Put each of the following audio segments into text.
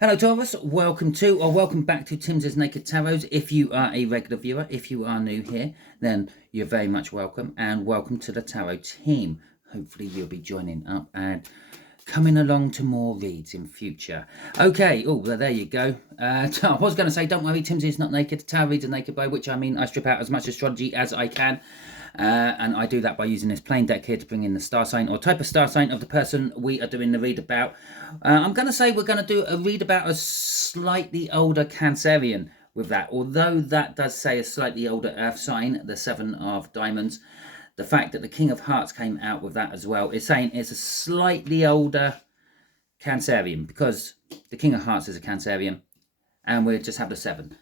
Hello Taurus, welcome to or welcome back to Timsy Naked Tarot. If you are a regular viewer, if you are new here, then you're very much welcome, and welcome to the tarot team. Hopefully you'll be joining up and coming along to more reads in future. Okay, oh, well, there you go. I was going to say, don't worry, Timsy is not naked. Tarot reads are naked, by which I mean I strip out as much astrology as I can. And I do that by using this plain deck here to bring in the star sign or type of star sign of the person we are doing the read about. I'm going to say we're going to do a read about a slightly older cancerian with that. Although that does say a slightly older earth sign, the Seven of Diamonds. The fact that the King of Hearts came out with that as well is saying it's a slightly older cancerian, because the King of Hearts is a cancerian and we just have the seven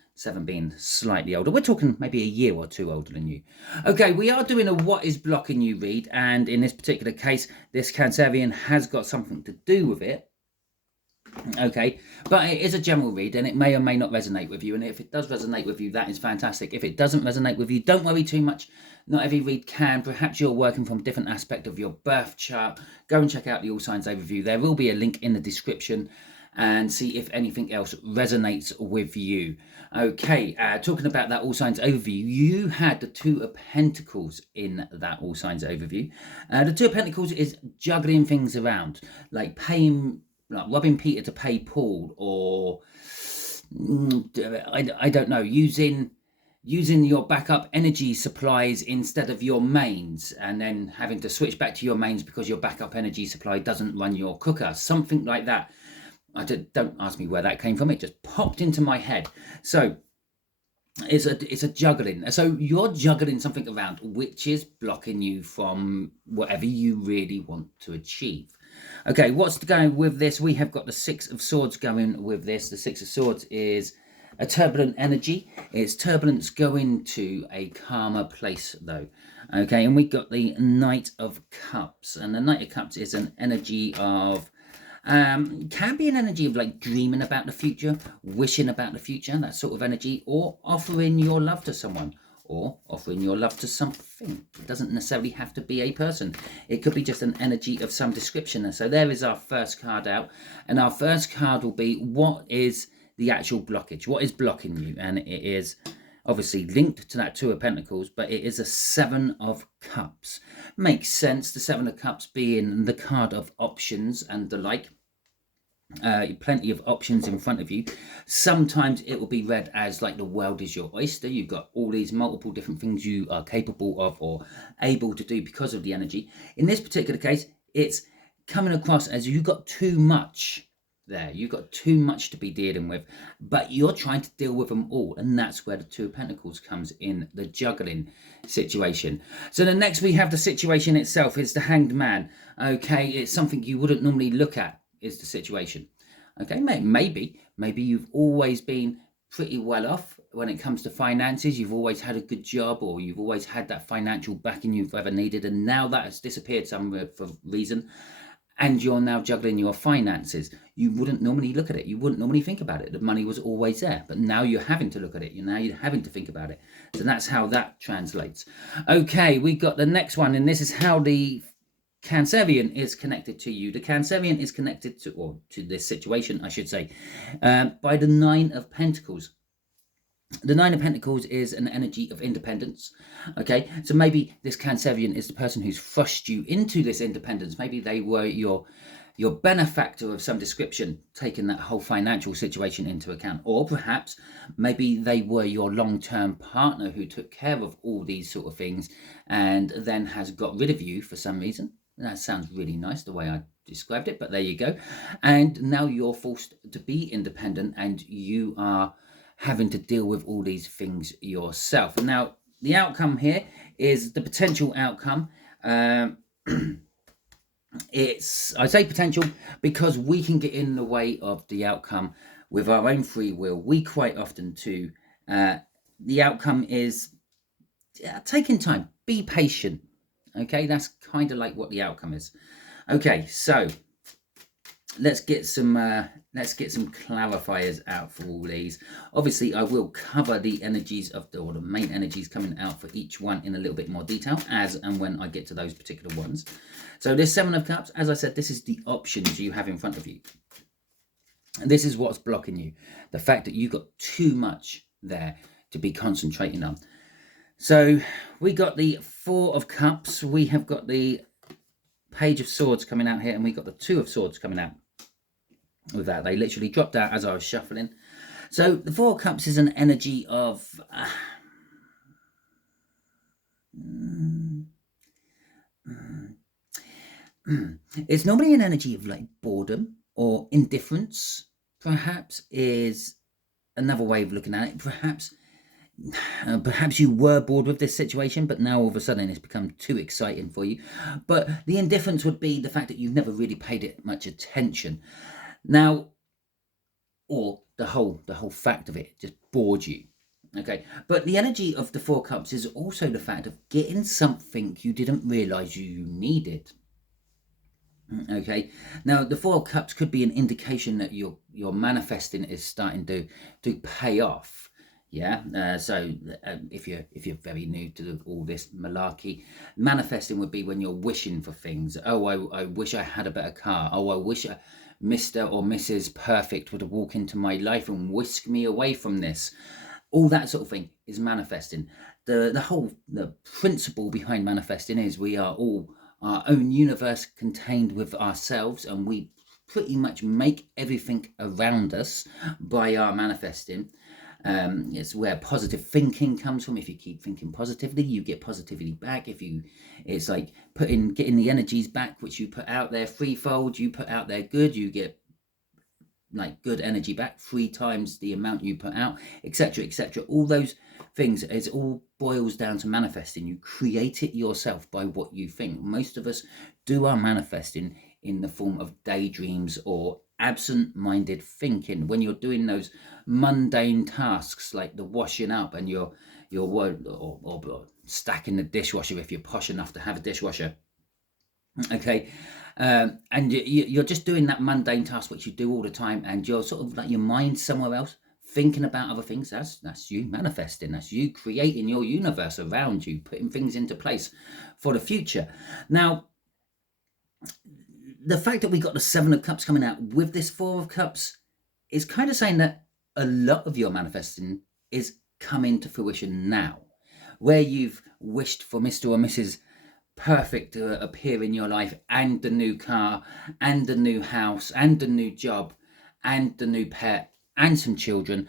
being slightly older. We're talking maybe a year or two older than you. Okay, we are doing a what is blocking you read, and in this particular case, this cancerian has got something to do with it. Okay, but it is a general read and it may or may not resonate with you, and if it does resonate with you, that is fantastic. If it doesn't resonate with you, don't worry too much. Not every read can. Perhaps you're working from a different aspect of your birth chart. Go and check out the All Signs Overview. There will be a link in the description, and see if anything else resonates with you. Okay, talking about that All Signs Overview, you had the Two of Pentacles in that All Signs Overview. The Two of Pentacles is juggling things around, like paying, like robbing Peter to pay Paul, or I don't know, using your backup energy supplies instead of your mains, and then having to switch back to your mains because your backup energy supply doesn't run your cooker, something like that. Don't ask me where that came from. It just popped into my head. So it's a juggling. So you're juggling something around which is blocking you from whatever you really want to achieve. Okay, what's going with this? We have got the Six of Swords going with this. The Six of Swords is a turbulent energy. It's turbulence going to a calmer place, though. Okay, and we got the Knight of Cups, and the Knight of Cups is an energy of can be an energy of like dreaming about the future, wishing about the future, that sort of energy, or offering your love to someone, or offering your love to something. It doesn't necessarily have to be a person. It could be just an energy of some description. And so there is our first card out, and our first card will be, what is the actual blockage? What is blocking you? And it is obviously linked to that Two of Pentacles, but it is a Seven of Cups. Makes sense, the Seven of Cups being the card of options and the like. Plenty of options in front of you. Sometimes it will be read as like the world is your oyster. You've got all these multiple different things you are capable of or able to do because of the energy. In this particular case, it's coming across as you've got too much there. You've got too much to be dealing with, but you're trying to deal with them all, and that's where the Two of Pentacles comes in, the juggling situation. So the next we have the situation itself. Is the Hanged Man. Okay, it's something you wouldn't normally look at, is the situation. Okay, maybe you've always been pretty well off when it comes to finances. You've always had a good job, or you've always had that financial backing you've ever needed, and now that has disappeared somewhere for reason, and you're now juggling your finances. You wouldn't normally look at it. You wouldn't normally think about it. The money was always there, but now you're having to look at it. Now you're having to think about it. So that's how that translates. Okay, we got the next one, and this is how the Cancerian is connected to you. The Cancerian is connected to, or to this situation, I should say, by the Nine of Pentacles. The Nine of Pentacles is an energy of independence. Okay, so maybe this Cancerian is the person who's thrust you into this independence. Maybe they were your benefactor of some description, taking that whole financial situation into account. Or perhaps maybe they were your long-term partner who took care of all these sort of things and then has got rid of you for some reason. That sounds really nice the way I described it, but there you go. And now you're forced to be independent, and you are having to deal with all these things yourself. And now the outcome here is the potential outcome. I say potential because we can get in the way of the outcome with our own free will. We quite often too. The outcome is taking time. Be patient. Okay, that's kind of like what the outcome is. Okay, so let's get some clarifiers out for all these. Obviously, I will cover the energies of the main energies coming out for each one in a little bit more detail as and when I get to those particular ones. So this Seven of Cups, as I said, this is the options you have in front of you. This is what's blocking you. The fact that you've got too much there to be concentrating on. So we got the Four of Cups. We have got the Page of Swords coming out here, and we got the Two of Swords coming out with that. They literally dropped out as I was shuffling. So the Four of Cups is an energy of it's normally an energy of like boredom or indifference, perhaps, is another way of looking at it. Perhaps you were bored with this situation, but now all of a sudden it's become too exciting for you. But the indifference would be the fact that you've never really paid it much attention. Now, or the whole fact of it just bored you. Okay, but the energy of the Four Cups is also the fact of getting something you didn't realize you needed. Okay, now the Four Cups could be an indication that your manifesting is starting to pay off. Yeah, so if you're very new to all this malarkey, manifesting would be when you're wishing for things. Oh, I wish I had a better car. Oh, I wish Mr. or Mrs. Perfect would walk into my life and whisk me away from this. All that sort of thing is manifesting. The principle behind manifesting is we are all our own universe contained with ourselves, and we pretty much make everything around us by our manifesting. It's where positive thinking comes from. If you keep thinking positively, you get positivity back. It's like getting the energies back which you put out there threefold. You put out there good, you get like good energy back 3 times the amount you put out, etc., etc. All those things, it all boils down to manifesting. You create it yourself by what you think. Most of us do our manifesting in the form of daydreams or absent-minded thinking. When you're doing those mundane tasks like the washing up and you're or stacking the dishwasher if you're posh enough to have a dishwasher. Okay, and you're just doing that mundane task which you do all the time, and you're sort of like your mind's somewhere else thinking about other things. That's you manifesting. That's you creating your universe around you, putting things into place for the future. Now, the fact that we got the Seven of Cups coming out with this Four of Cups is kind of saying that a lot of your manifesting is coming to fruition now, where you've wished for Mr. or Mrs. Perfect to appear in your life, and the new car, and the new house, and the new job, and the new pet, and some children.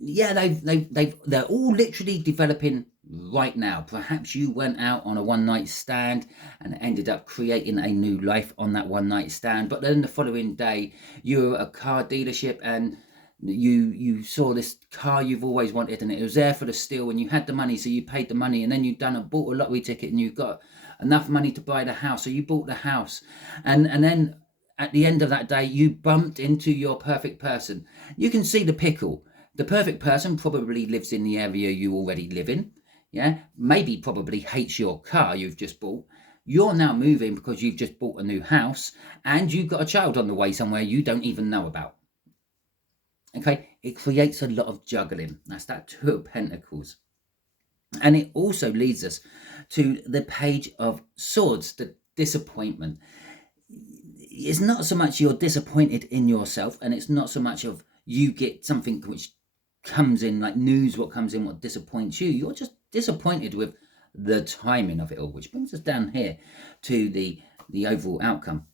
Yeah, they're all literally developing right now. Perhaps you went out on a one-night stand and ended up creating a new life on that one-night stand, but then the following day you were at a car dealership and you saw this car you've always wanted, and it was there for the steal, and you had the money, so you paid the money, and then you bought a lottery ticket, and you got enough money to buy the house, so you bought the house, and then at the end of that day you bumped into your perfect person. You can see the pickle. The perfect person probably lives in the area you already live in. Yeah, maybe probably hates your car you've just bought. You're now moving because you've just bought a new house, and you've got a child on the way somewhere you don't even know about. Okay, it creates a lot of juggling. That's that Two of Pentacles. And it also leads us to the Page of Swords, the disappointment. It's not so much you're disappointed in yourself, and it's not so much of you get something which comes in, like news, what comes in, what disappoints you. You're just disappointed with the timing of it all, which brings us down here to the overall outcome,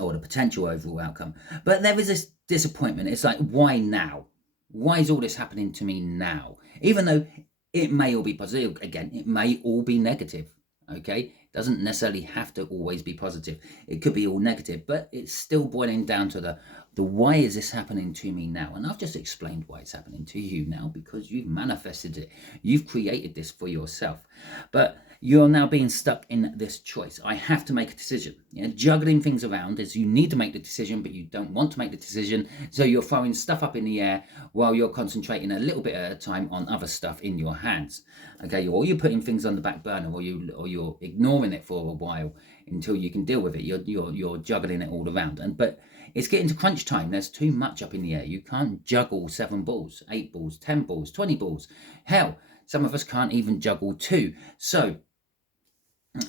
or the potential overall outcome. But there is this disappointment. It's like, why now? Why is all this happening to me now? Even though it may all be positive, again, it may all be negative. Okay, it doesn't necessarily have to always be positive. It could be all negative, but it's still boiling down to the why is this happening to me now? And I've just explained why it's happening to you now, because you've manifested it. You've created this for yourself. But you're now being stuck in this choice. I have to make a decision. Juggling things around is you need to make the decision, but you don't want to make the decision. So you're throwing stuff up in the air while you're concentrating a little bit at a time on other stuff in your hands. Okay, or you're putting things on the back burner, or you're ignoring it for a while until you can deal with it. You're juggling it all around. But it's getting to crunch time. There's too much up in the air. You can't juggle 7 balls, 8 balls, 10 balls, 20 balls. Hell, some of us can't even juggle 2. So,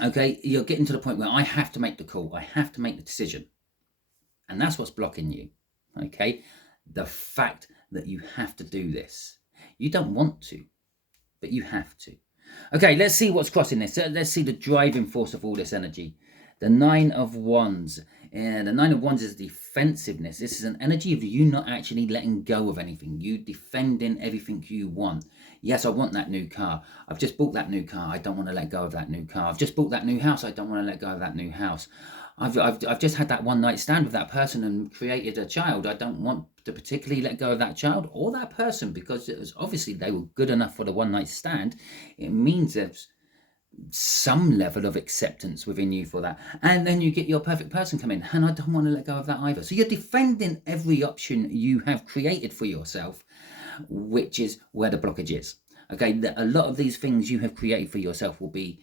okay, you're getting to the point where I have to make the call. I have to make the decision. And that's what's blocking you. Okay, the fact that you have to do this. You don't want to, but you have to. Okay, let's see what's crossing this. Let's see the driving force of all this energy. The Nine of Wands. And the Nine of Wands is defensiveness. This is an energy of you not actually letting go of anything. You defending everything you want. Yes, I want that new car. I've just bought that new car. I don't want to let go of that new car. I've just bought that new house. I don't want to let go of that new house. I've just had that one night stand with that person and created a child. I don't want to particularly let go of that child or that person, because it was obviously they were good enough for the one night stand. It means there's some level of acceptance within you for that. And then you get your perfect person come in, and I don't want to let go of that either. So you're defending every option you have created for yourself, which is where the blockage is. Okay, a lot of these things you have created for yourself will be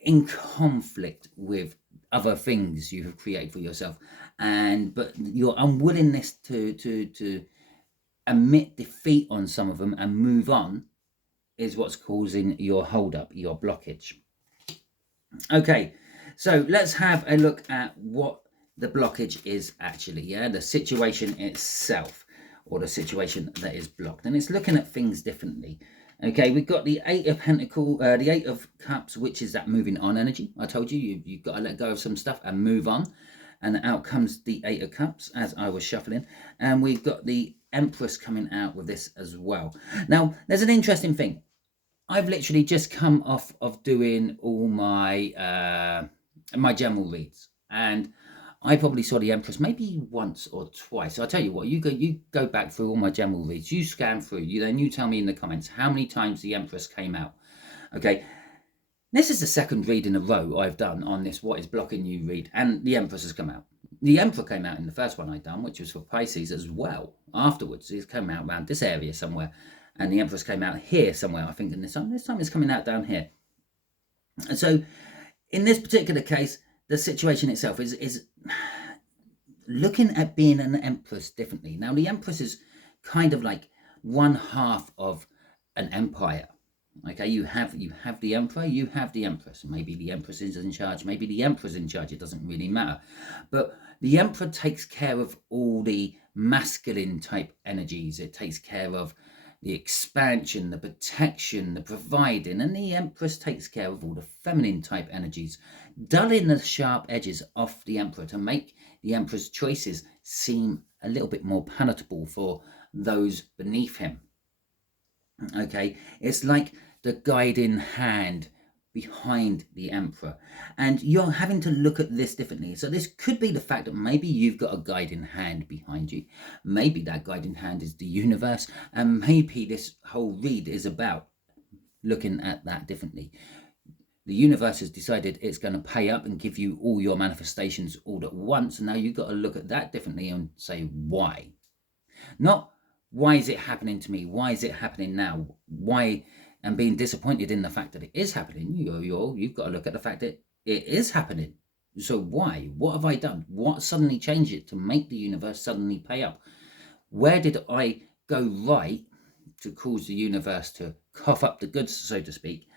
in conflict with other things you have created for yourself, but your unwillingness to admit defeat on some of them and move on is what's causing your hold up, your blockage. Okay, so let's have a look at what the blockage is actually. Yeah, the situation itself, or the situation that is blocked, and it's looking at things differently. Okay, we've got the Eight of Pentacles, the Eight of Cups, which is that moving on energy. I told you, you've got to let go of some stuff and move on. And out comes the Eight of Cups as I was shuffling. And we've got the Empress coming out with this as well. Now, there's an interesting thing. I've literally just come off of doing all my my general reads. And I probably saw the Empress maybe once or twice. So I'll tell you what, you go back through all my general reads, you scan through, then you tell me in the comments how many times the Empress came out. Okay, this is the second read in a row I've done on this What is Blocking You read, and the Empress has come out. The Emperor came out in the first one I'd done, which was for Pisces as well. Afterwards, it's come out around this area somewhere, and the Empress came out here somewhere, I think, in this time it's coming out down here. And so, in this particular case, the situation itself is looking at being an Empress differently. Now, the Empress is kind of like one half of an empire. Okay, you have the Emperor, you have the Empress. Maybe the Empress is in charge, maybe the Emperor's in charge. It doesn't really matter. But the Emperor takes care of all the masculine type energies. It takes care of the expansion, the protection, the providing, and the Empress takes care of all the feminine type energies, dulling the sharp edges off the Emperor to make the Emperor's choices seem a little bit more palatable for those beneath him. Okay, it's like the guiding hand behind the Emperor, and you're having to look at this differently. So this could be the fact that maybe you've got a guiding hand behind you. Maybe that guiding hand is the universe, and maybe this whole read is about looking at that differently. The universe has decided it's going to pay up and give you all your manifestations all at once, and now you've got to look at that differently and say why. Not why is it happening to me? Why is it happening now? Why? And being disappointed in the fact that it is happening. You've got to look at the fact that it is happening. So why? What have I done? What suddenly changed it to make the universe suddenly pay up? Where did I go right to cause the universe to cough up the goods, so to speak,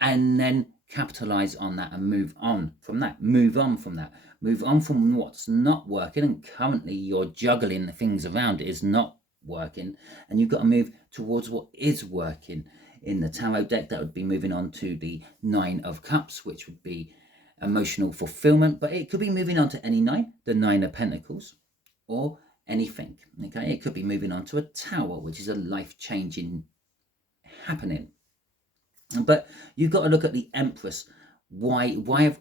and then capitalize on that and move on from that? Move on from what's not working, and currently you're juggling the things around it is not working, and you've got to move towards what is working. In the tarot deck, that would be moving on to the Nine of Cups, which would be emotional fulfillment, but it could be moving on to any nine, the Nine of Pentacles, or anything. Okay, it could be moving on to a Tower, which is a life-changing happening. But you've got to look at the Empress. Why have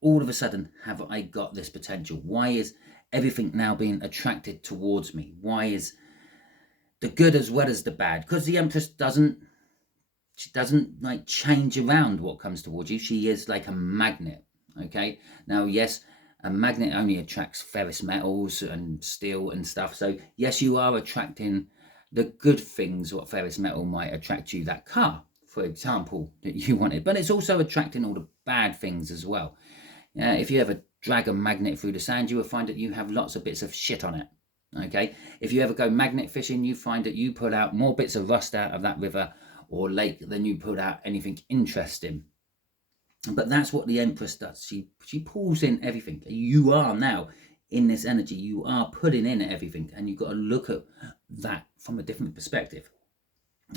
all of a sudden have I got this potential? Why is everything now being attracted towards me? Why is the good as well as the bad? Because the Empress doesn't like change around what comes towards you. She is like a magnet. Okay, now yes, a magnet only attracts ferrous metals and steel and stuff. So yes, you are attracting the good things. What ferrous metal might attract you, that car, for example, that you wanted, but it's also attracting all the bad things as well. If you ever drag a magnet through the sand, you will find that you have lots of bits of shit on it. Okay, if you ever go magnet fishing, you find that you pull out more bits of rust out of that river or lake than you pull out anything interesting. But that's what the Empress does. She pulls in everything. You are now in this energy, you are putting in everything, and you've got to look at that from a different perspective.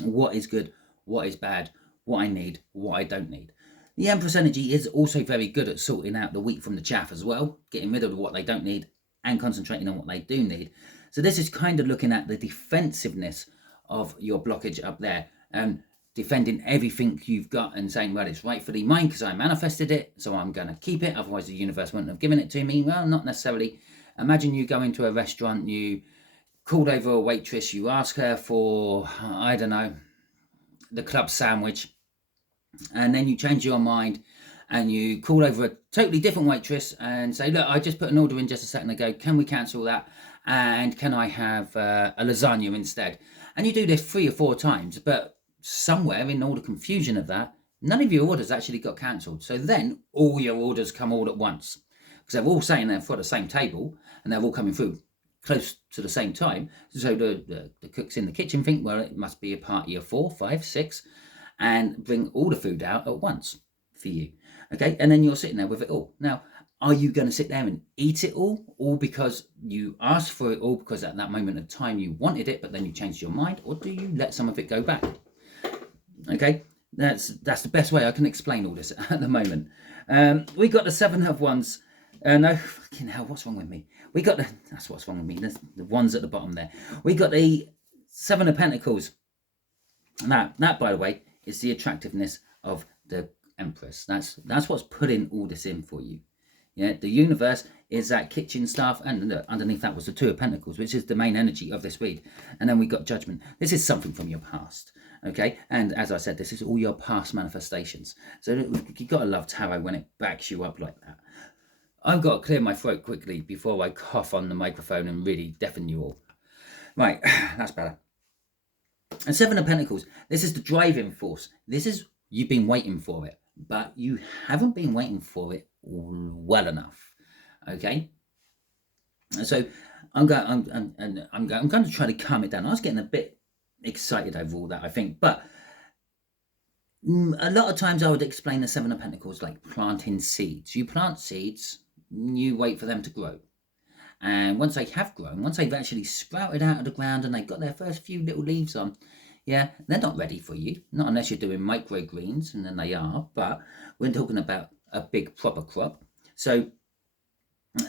What is good, what is bad, what I need, what I don't need. The Empress energy is also very good at sorting out the wheat from the chaff as well, getting rid of what they don't need and concentrating on what they do need. So this is kind of looking at the defensiveness of your blockage up there, and defending everything you've got and saying, well, it's rightfully mine because I manifested it, so I'm going to keep it, otherwise the universe wouldn't have given it to me. Well, not necessarily. Imagine you go into a restaurant, you called over a waitress, you ask her for, I don't know, the club sandwich, and then you change your mind and you call over a totally different waitress and say, look, I just put an order in just a second ago, can we cancel that, and can I have a lasagna instead? And you do this 3 or 4 times, but somewhere in all the confusion of that, none of your orders actually got cancelled. So then all your orders come all at once, because they're all saying they're for the same table and they're all coming through close to the same time. So the cooks in the kitchen think, well, it must be a party of 4, 5, 6, and bring all the food out at once for you. Okay, and then you're sitting there with it all. Now, are you going to sit there and eat it all because you asked for it all, because at that moment of time you wanted it, but then you changed your mind, or do you let some of it go back? Okay, that's the best way I can explain all this at the moment. We got the 7 of Wands. No, fucking hell, what's wrong with me? We got that's what's wrong with me. The ones at the bottom there. We got the 7 of Pentacles. Now, that, by the way, is the attractiveness of the Empress. That's what's putting all this in for you. Yeah, the universe is that kitchen staff, and underneath that was the 2 of Pentacles, which is the main energy of this read. And then we got Judgment. This is something from your past, okay? And as I said, this is all your past manifestations. So you've got to love tarot when it backs you up like that. I've got to clear my throat quickly before I cough on the microphone and really deafen you all. Right, that's better. And 7 of Pentacles, this is the driving force. This is, you've been waiting for it, but you haven't been waiting for it well enough. Okay, so I'm going to try to calm it down. I was getting a bit excited over all that, I think, but a lot of times I would explain the 7 of Pentacles like planting seeds. You plant seeds, you wait for them to grow, and once they have grown, once they've actually sprouted out of the ground and they've got their first few little leaves on, yeah, they're not ready for you, not unless you're doing microgreens, and then they are, but we're talking about a big proper crop. So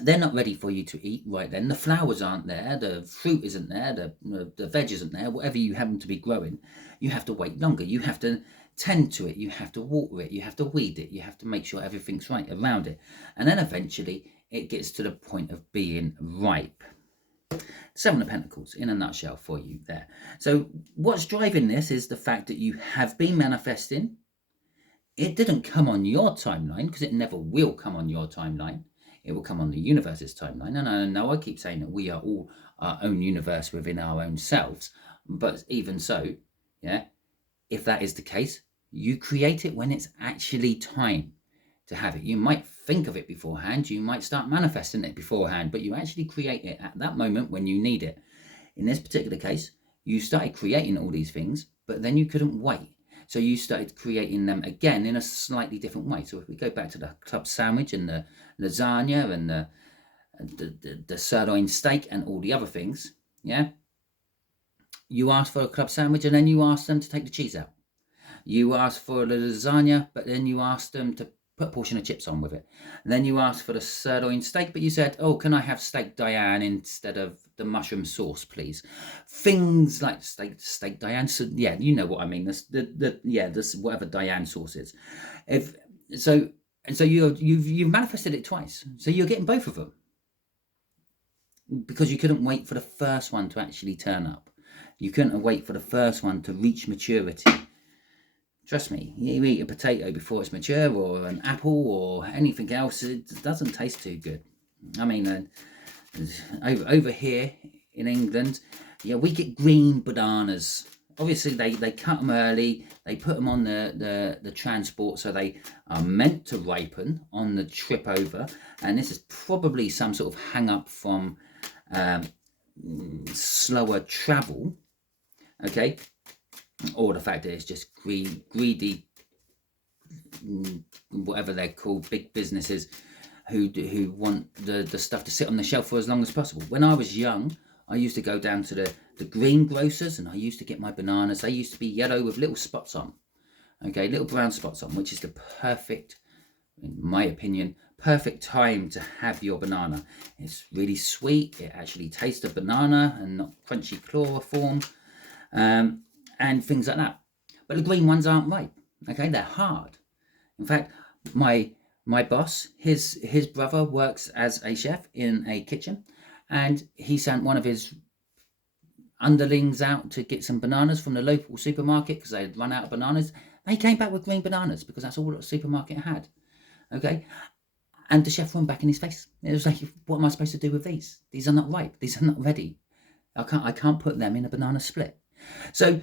they're not ready for you to eat right then. The flowers aren't there, the fruit isn't there, the veg isn't there, whatever you happen to be growing. You have to wait longer. You have to tend to it. You have to water it. You have to weed it. You have to make sure everything's right around it. And then eventually it gets to the point of being ripe. 7 of Pentacles in a nutshell for you there. So what's driving this is the fact that you have been manifesting. It didn't come on your timeline, because it never will come on your timeline. It will come on the universe's timeline. And I know I keep saying that we are all our own universe within our own selves. But even so, yeah, if that is the case, you create it when it's actually time to have it. You might think of it beforehand. You might start manifesting it beforehand, but you actually create it at that moment when you need it. In this particular case, you started creating all these things, but then you couldn't wait. So you started creating them again in a slightly different way. So if we go back to the club sandwich and the lasagna and the sirloin steak and all the other things, yeah, you asked for a club sandwich and then you asked them to take the cheese out. You asked for the lasagna, but then you asked them to put a portion of chips on with it. And then you asked for the sirloin steak, but you said, oh, can I have steak Diane instead of the mushroom sauce, please? Things like steak Diane. So yeah, you know what I mean. This whatever Diane sauce is. So you've manifested it twice. So you're getting both of them, because you couldn't wait for the first one to actually turn up. You couldn't wait for the first one to reach maturity. Trust me, you eat a potato before it's mature, or an apple, or anything else, it doesn't taste too good. I mean, over here in England, yeah, we get green bananas. Obviously, they cut them early. They put them on the transport, so they are meant to ripen on the trip over. And this is probably some sort of hang-up from slower travel, okay? Or the fact that it's just greedy, whatever they're called, big businesses, who want the stuff to sit on the shelf for as long as possible. When I was young, I used to go down to the green grocers, and I used to get my bananas. They used to be yellow with little spots on, okay, little brown spots on, which is the perfect, in my opinion, perfect time to have your banana. It's really sweet. It actually tastes of banana and not crunchy chloroform, and things like that. But the green ones aren't ripe. Okay, they're hard. In fact, my boss, his brother works as a chef in a kitchen, and he sent one of his underlings out to get some bananas from the local supermarket because they had run out of bananas. They came back with green bananas because that's all that the supermarket had. Okay, and the chef threw them back in his face. It was like, what am I supposed to do with these? These are not ripe. These are not ready. I can't put them in a banana split. So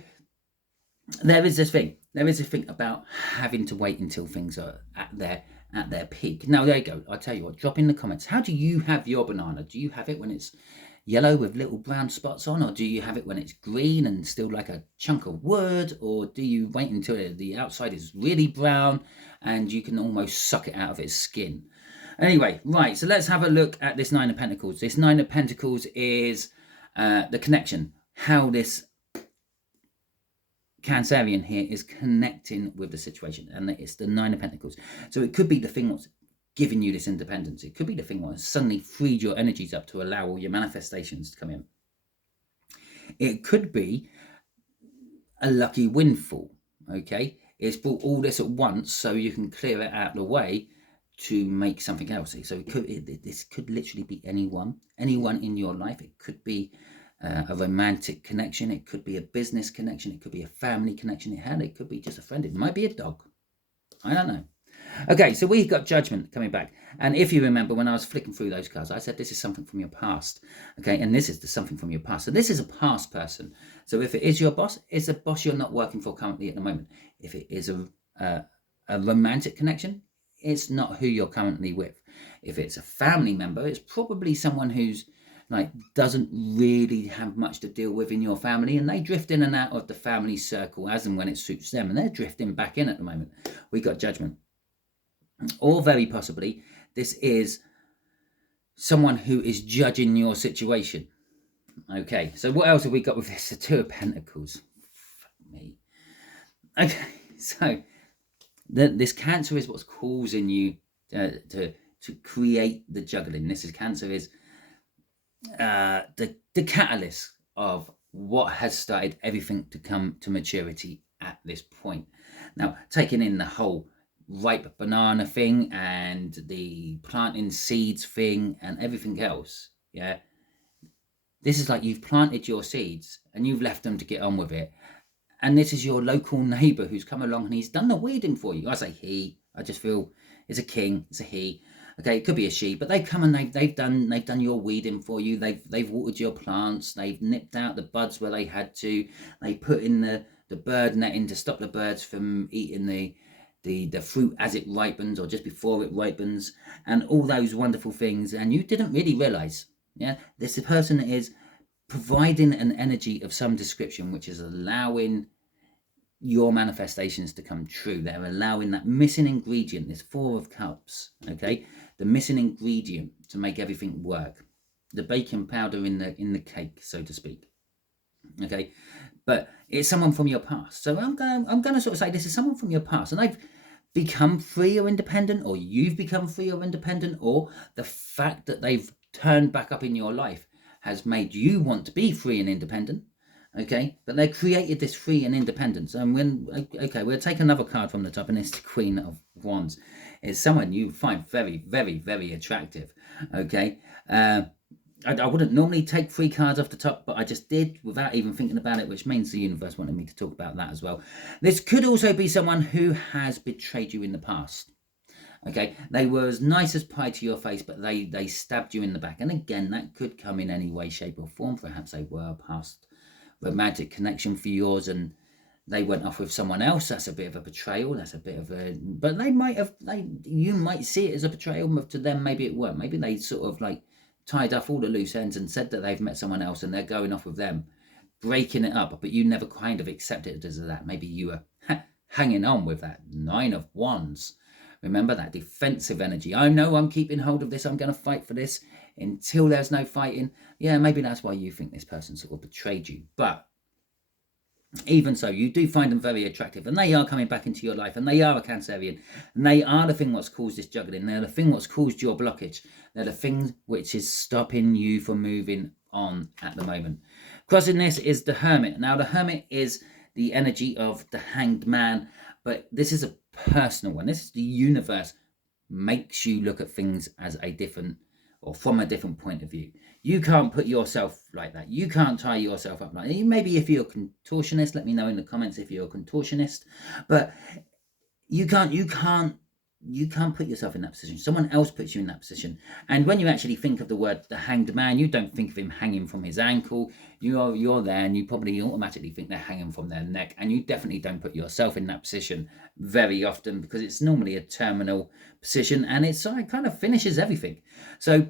there is this thing. There is a thing about having to wait until things are at their peak. Now, there you go. I'll tell you what, drop in the comments. How do you have your banana? Do you have it when it's yellow with little brown spots on, or do you have it when it's green and still like a chunk of wood, or do you wait until the outside is really brown and you can almost suck it out of its skin? Anyway, right, so let's have a look at this Nine of Pentacles. This Nine of Pentacles is the connection, how this Cancerian here is connecting with the situation, and it's the Nine of Pentacles. So it could be the thing that's giving you this independence. It could be the thing that's suddenly freed your energies up to allow all your manifestations to come in. It could be a lucky windfall, okay? It's brought all this at once so you can clear it out of the way to make something else. So this could literally be anyone in your life. It could be a romantic connection. It could be a business connection. It could be a family connection. It could be just a friend. It might be a dog. I don't know. Okay, so we've got Judgment coming back. And if you remember, when I was flicking through those cards, I said this is something from your past. Okay, and this is something from your past. So this is a past person. So if it is your boss, it's a boss you're not working for currently at the moment. If it is a romantic connection, it's not who you're currently with. If it's a family member, it's probably someone who's like doesn't really have much to deal with in your family, and they drift in and out of the family circle as and when it suits them, and they're drifting back in at the moment. We got Judgment. Or very possibly, this is someone who is judging your situation. Okay, so what else have we got with this? The Two of Pentacles. Fuck me. Okay, so this Cancer is what's causing you to create the juggling. This is Cancer is the catalyst of what has started everything to come to maturity at this point. Now, taking in the whole ripe banana thing and the planting seeds thing and everything else, yeah, this is like you've planted your seeds and you've left them to get on with it, and this is your local neighbor who's come along and he's done the weeding for you. I say he, I just feel it's a king, it's a he. Okay, it could be a she, but they've come and they've done your weeding for you. They've watered your plants. They've nipped out the buds where they had to. They put in the bird netting to stop the birds from eating the fruit as it ripens or just before it ripens, and all those wonderful things. And you didn't really realize, yeah, this person is providing an energy of some description which is allowing your manifestations to come true. They're allowing that missing ingredient, this Four of Cups, okay, the missing ingredient to make everything work, the baking powder in the cake, so to speak. Okay, but it's someone from your past. So I'm gonna sort of say this is someone from your past, and they've become free or independent, or you've become free or independent, or the fact that they've turned back up in your life has made you want to be free and independent. Okay, but they created this free and independence. And we'll take another card from the top, and it's the Queen of Wands. It's someone you find very, very, very attractive. Okay, I wouldn't normally take 3 cards off the top, but I just did without even thinking about it, which means the universe wanted me to talk about that as well. This could also be someone who has betrayed you in the past. Okay, they were as nice as pie to your face, but they stabbed you in the back. And again, that could come in any way, shape or form. Perhaps they were past romantic connection for yours and they went off with someone else. That's a bit of a betrayal. That's a bit of a, but you might see it as a betrayal. But to them, maybe it weren't. Maybe they sort of like tied up all the loose ends and said that they've met someone else and they're going off with them, breaking it up, but you never kind of accepted it as that. Maybe you were hanging on with that 9 of Wands. Remember that defensive energy. I know I'm keeping hold of this. I'm going to fight for this until there's no fighting. Yeah, maybe that's why you think this person sort of betrayed you. But even so, you do find them very attractive, and they are coming back into your life, and they are a cancerian, and they are the thing what's caused this juggling. They're the thing what's caused your blockage. They're the thing which is stopping you from moving on at the moment. Crossing this is the Hermit. Now, the Hermit is the energy of the Hanged Man, but this is a personal one. This is the universe makes you look at things as a different, or from a different point of view. You can't put yourself like that. You can't tie yourself up like that. Maybe if you're a contortionist, let me know in the comments if you're a contortionist. But you can't put yourself in that position. Someone else puts you in that position. And when you actually think of the word the Hanged Man, you don't think of him hanging from his ankle. You're there, and you probably automatically think they're hanging from their neck. And you definitely don't put yourself in that position very often, because it's normally a terminal position, and it kind of finishes everything. So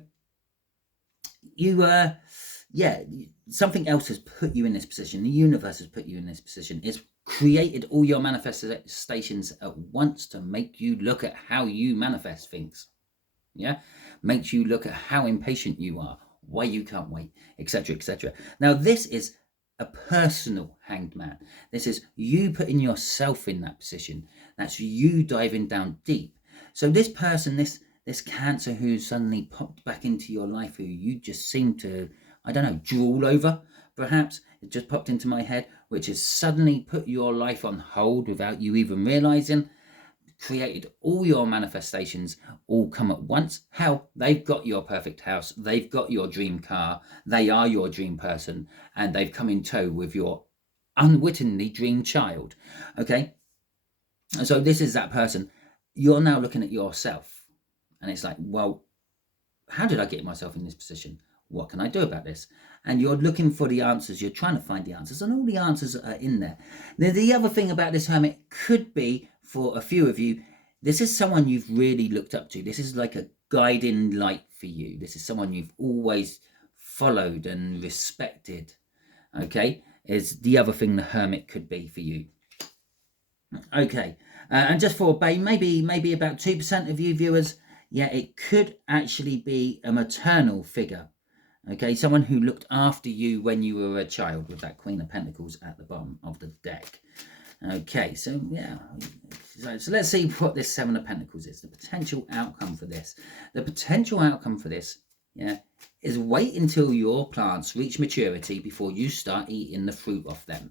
something else has put you in this position. The universe has put you in this position. It's created all your manifestations at once to make you look at how you manifest things. Yeah, makes you look at how impatient you are, why you can't wait, etc., etc. Now, this is a personal Hanged Man. This is you putting yourself in that position. That's you diving down deep. So this person, this Cancer who suddenly popped back into your life, who you just seem to, I don't know, drool over, perhaps. It just popped into my head, which has suddenly put your life on hold without you even realizing, created all your manifestations all come at once. Hell, they've got your perfect house, they've got your dream car, they are your dream person, and they've come in tow with your unwittingly dream child. Okay, so this is that person. You're now looking at yourself, and it's like, well, how did I get myself in this position? What can I do about this? And you're looking for the answers. You're trying to find the answers, and all the answers are in there. Now, the other thing about this Hermit could be, for a few of you, this is someone you've really looked up to. This is like a guiding light for you. This is someone you've always followed and respected. Okay, is the other thing the Hermit could be for you. Okay, and just for maybe about 2% of you viewers, yeah, it could actually be a maternal figure. Okay, someone who looked after you when you were a child, with that Queen of Pentacles at the bottom of the deck. Okay, so yeah, so let's see what this Seven of Pentacles is. The potential outcome for this. The potential outcome for this, yeah, is wait until your plants reach maturity before you start eating the fruit off them.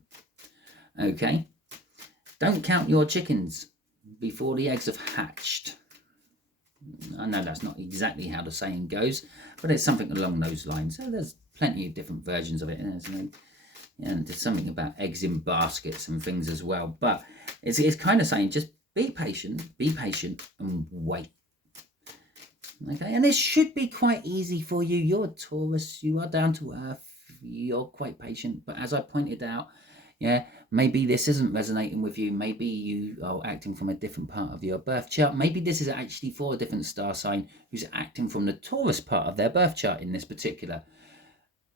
Okay, don't count your chickens before the eggs have hatched. I know that's not exactly how the saying goes, but it's something along those lines. So there's plenty of different versions of it, and there's something about eggs in baskets and things as well. But it's kind of saying, just be patient, and wait. Okay, and this should be quite easy for you. You're a Taurus, you are down to earth, you're quite patient. But as I pointed out, yeah, maybe this isn't resonating with you. Maybe you are acting from a different part of your birth chart. Maybe this is actually for a different star sign who's acting from the Taurus part of their birth chart in this particular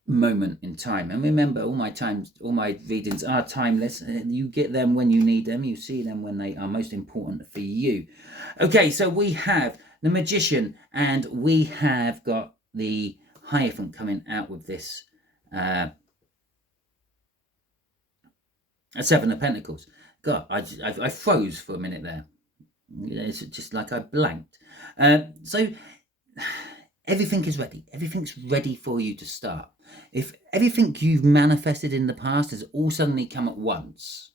moment in time. And remember, all my readings are timeless. You get them when you need them. You see them when they are most important for you. Okay, so we have the Magician, and we have got the Hierophant coming out with this a Seven of Pentacles. God, I froze for a minute there. It's just like I blanked. So everything is ready. Everything's ready for you to start. If everything you've manifested in the past has all suddenly come at once,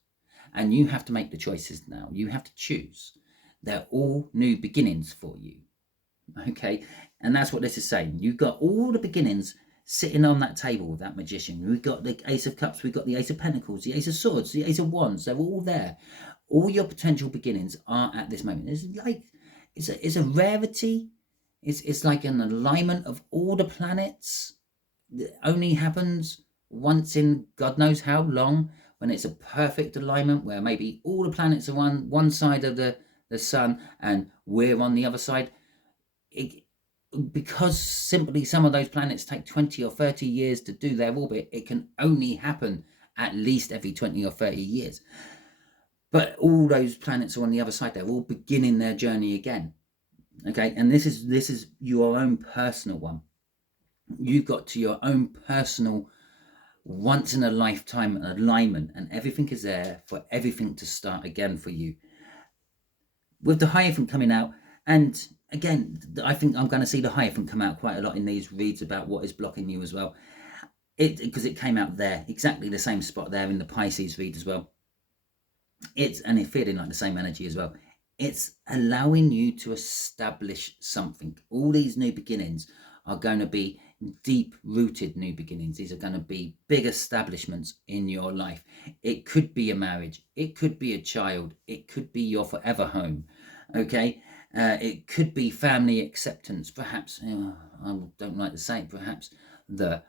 and you have to make the choices now, you have to choose. They're all new beginnings for you. Okay, and that's what this is saying. You've got all the beginnings sitting on that table with that Magician. We've got the Ace of Cups, we've got the Ace of Pentacles, the Ace of Swords, the Ace of Wands. They're all there. All your potential beginnings are at this moment. It's like it's a rarity. It's like an alignment of all the planets that only happens once in God knows how long, when it's a perfect alignment where maybe all the planets are on one side of the sun and we're on the other side. Because simply some of those planets take 20 or 30 years to do their orbit, it can only happen at least every 20 or 30 years. But all those planets are on the other side. They're all beginning their journey again. Okay, and this is your own personal one. You've got to your own personal once in a lifetime alignment, and everything is there for everything to start again for you. With the Hierophant coming out, and again, I think I'm going to see the Hierophant come out quite a lot in these reads about what is blocking you as well. Because it came out there, exactly the same spot there in the Pisces read as well. And it's feeling like the same energy as well. It's allowing you to establish something. All these new beginnings are going to be deep-rooted new beginnings. These are going to be big establishments in your life. It could be a marriage. It could be a child. It could be your forever home. Okay? It could be family acceptance. Perhaps, I don't like to say it, perhaps the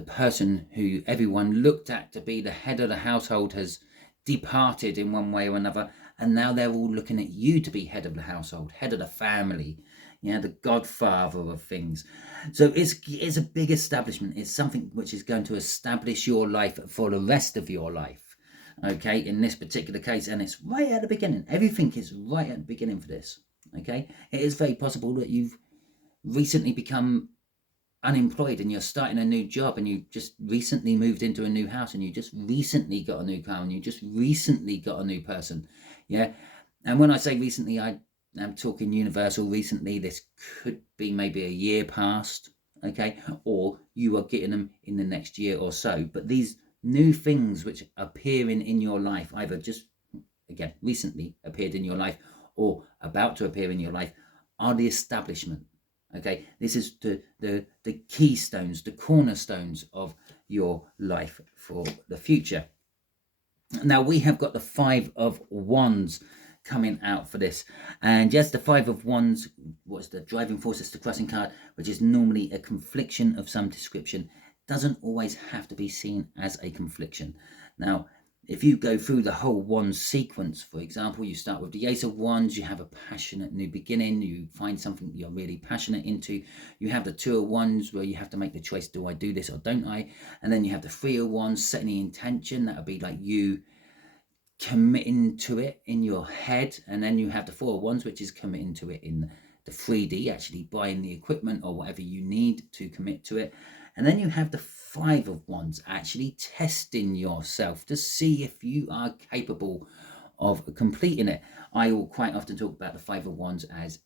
person who everyone looked at to be the head of the household has departed in one way or another, and now they're all looking at you to be head of the household, head of the family, the godfather of things. So it's a big establishment. It's something which is going to establish your life for the rest of your life, okay, in this particular case. And it's right at the beginning. Everything is right at the beginning for this, okay. It is very possible that you've recently become unemployed and you're starting a new job, and you just recently moved into a new house, and you just recently got a new car, and you just recently got a new person. And when I say recently, I am talking universal recently. This could be maybe a year past, okay, or you are getting them in the next year or so. But these new things which are appearing in your life, either just again recently appeared in your life or about to appear in your life, are the establishment. Okay, this is the keystones, the cornerstones of your life for the future. Now we have got the Five of Wands coming out for this, and yes, the Five of Wands was the driving force. It's the crossing card, which is normally a confliction of some description. Doesn't always have to be seen as a confliction. Now, if you go through the whole Wands sequence, for example, you start with the Ace of Wands, you have a passionate new beginning, you find something that you're really passionate into. You have the Two of Wands, where you have to make the choice, do I do this or don't I? And then you have the Three of Wands, setting the intention. That would be like you committing to it in your head. And then you have the Four of Wands, which is committing to it in the 3D, actually buying the equipment or whatever you need to commit to it. And then you have the Five of Wands, actually testing yourself to see if you are capable of completing it. I will quite often talk about the Five of Wands as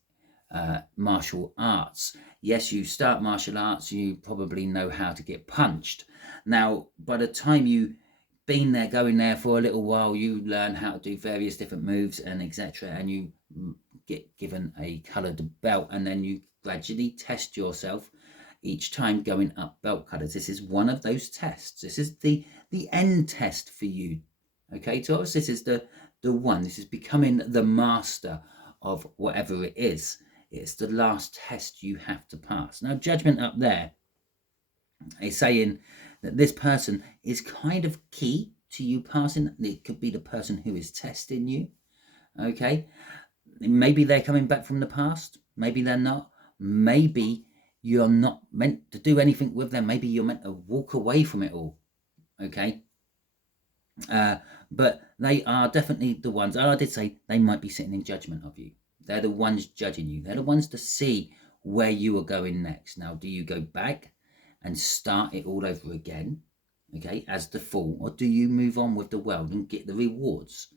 martial arts. Yes, you start martial arts, you probably know how to get punched. Now, by the time you've been there, going there for a little while, you learn how to do various different moves and etc. And you get given a coloured belt, and then you gradually test yourself each time going up belt colours. This is one of those tests. This is the end test for you. Okay, Taurus, this is the one. This is becoming the master of whatever it is. It's the last test you have to pass. Now, Judgment up there is saying that this person is kind of key to you passing. It could be the person who is testing you. Okay, maybe they're coming back from the past. Maybe they're not. Maybe you're not meant to do anything with them. Maybe you're meant to walk away from it all. Okay. But they are definitely the ones. I did say they might be sitting in judgment of you. They're the ones judging you. They're the ones to see where you are going next. Now, do you go back and start it all over again, okay, as the fool, or do you move on with the world and get the rewards?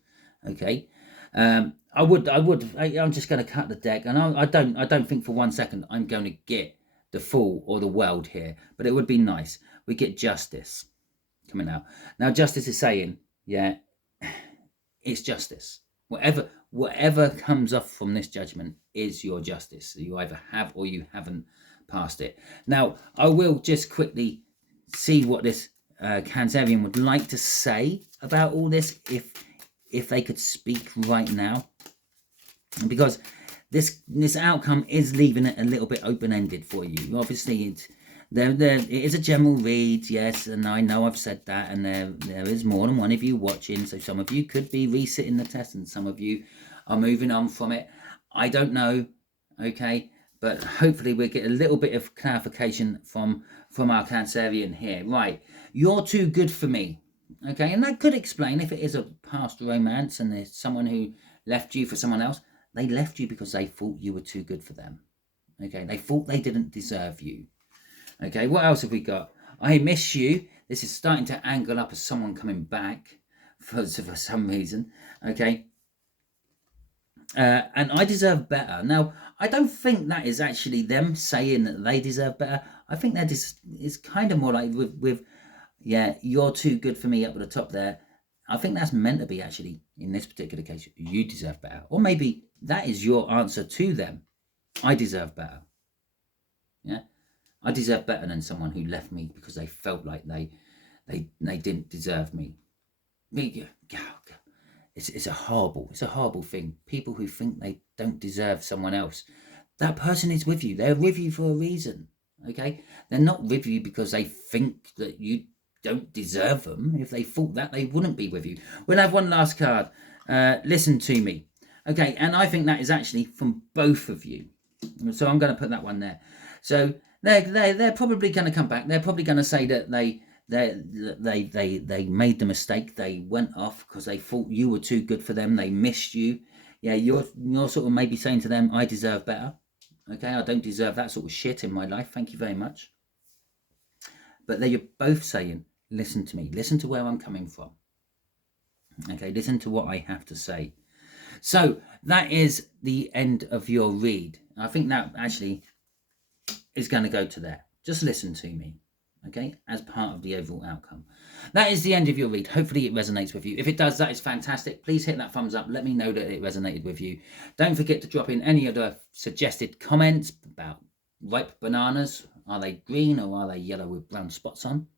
Okay. I'm just going to cut the deck, and I don't think for 1 second I'm going to get the fool or the world here, but it would be nice. We get Justice coming out. Now, Justice is saying, yeah, it's justice. Whatever comes off from this judgment is your justice. You either have or you haven't passed it. Now, I will just quickly see what this Cancerian would like to say about all this, if they could speak right now, because this outcome is leaving it a little bit open-ended for you. Obviously, it is a general read, yes, and I know I've said that, and there is more than one of you watching, so some of you could be resitting the test, and some of you are moving on from it. I don't know, okay, but hopefully we'll get a little bit of clarification from our Cancerian here. Right, you're too good for me. Okay, and that could explain if it is a past romance and there's someone who left you for someone else. They left you because they thought you were too good for them. Okay, they thought they didn't deserve you. Okay, what else have we got? I miss you. This is starting to angle up as someone coming back for some reason. Okay. And I deserve better. Now, I don't think that is actually them saying that they deserve better. I think that is kind of more like with yeah, you're too good for me up at the top there. I think that's meant to be actually, in this particular case, you deserve better. Or maybe that is your answer to them. I deserve better. Yeah, I deserve better than someone who left me because they felt like they didn't deserve me. It's a horrible thing. People who think they don't deserve someone else, that person is with you. They're with you for a reason. Okay, they're not with you because they think that you don't deserve them. If they thought that, they wouldn't be with you. We'll have one last card. Listen to me. Okay, and I think that is actually from both of you. So I'm going to put that one there. So they're probably going to come back. They're probably going to say that they made the mistake. They went off because they thought you were too good for them. They missed you. Yeah, you're sort of maybe saying to them, I deserve better. Okay, I don't deserve that sort of shit in my life. Thank you very much. But they're both saying, listen to me. Listen to where I'm coming from. Okay, listen to what I have to say. So that is the end of your read. I think that actually is going to go to there. Just listen to me. Okay, as part of the overall outcome. That is the end of your read. Hopefully it resonates with you. If it does, that is fantastic. Please hit that thumbs up. Let me know that it resonated with you. Don't forget to drop in any other suggested comments about ripe bananas. Are they green or are they yellow with brown spots on?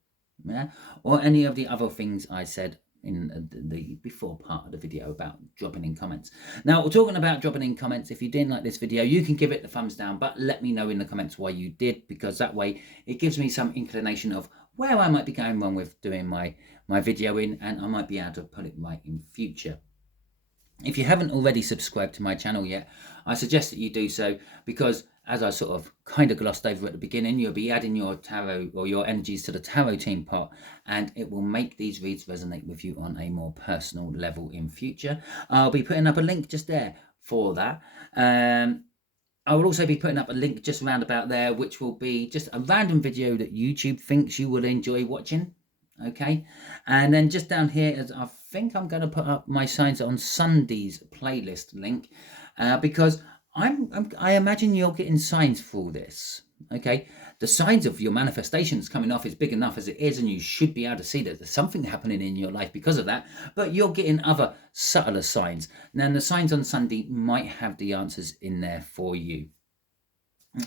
Yeah, or any of the other things I said in the before part of the video about dropping in comments. Now, we're talking about dropping in comments. If you didn't like this video, you can give it the thumbs down, but let me know in the comments why you did, because that way it gives me some inclination of where I might be going wrong with doing my videoing, and I might be able to put it right in future. If you haven't already subscribed to my channel yet, I suggest that you do so, because as I sort of kind of glossed over at the beginning, you'll be adding your tarot or your energies to the tarot team pot, and it will make these reads resonate with you on a more personal level in future. I'll be putting up a link just there for that. I will also be putting up a link just around about there, which will be just a random video that YouTube thinks you will enjoy watching. Okay, and then just down here, as I think I'm going to put up my Signs on Sundays playlist link, because I imagine you're getting signs for this. Okay, the signs of your manifestations coming off is big enough as it is, and you should be able to see that there's something happening in your life because of that, but you're getting other subtler signs. Now, the Signs on Sunday might have the answers in there for you.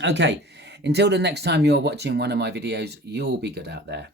Okay, until the next time you're watching one of my videos, you'll be good out there.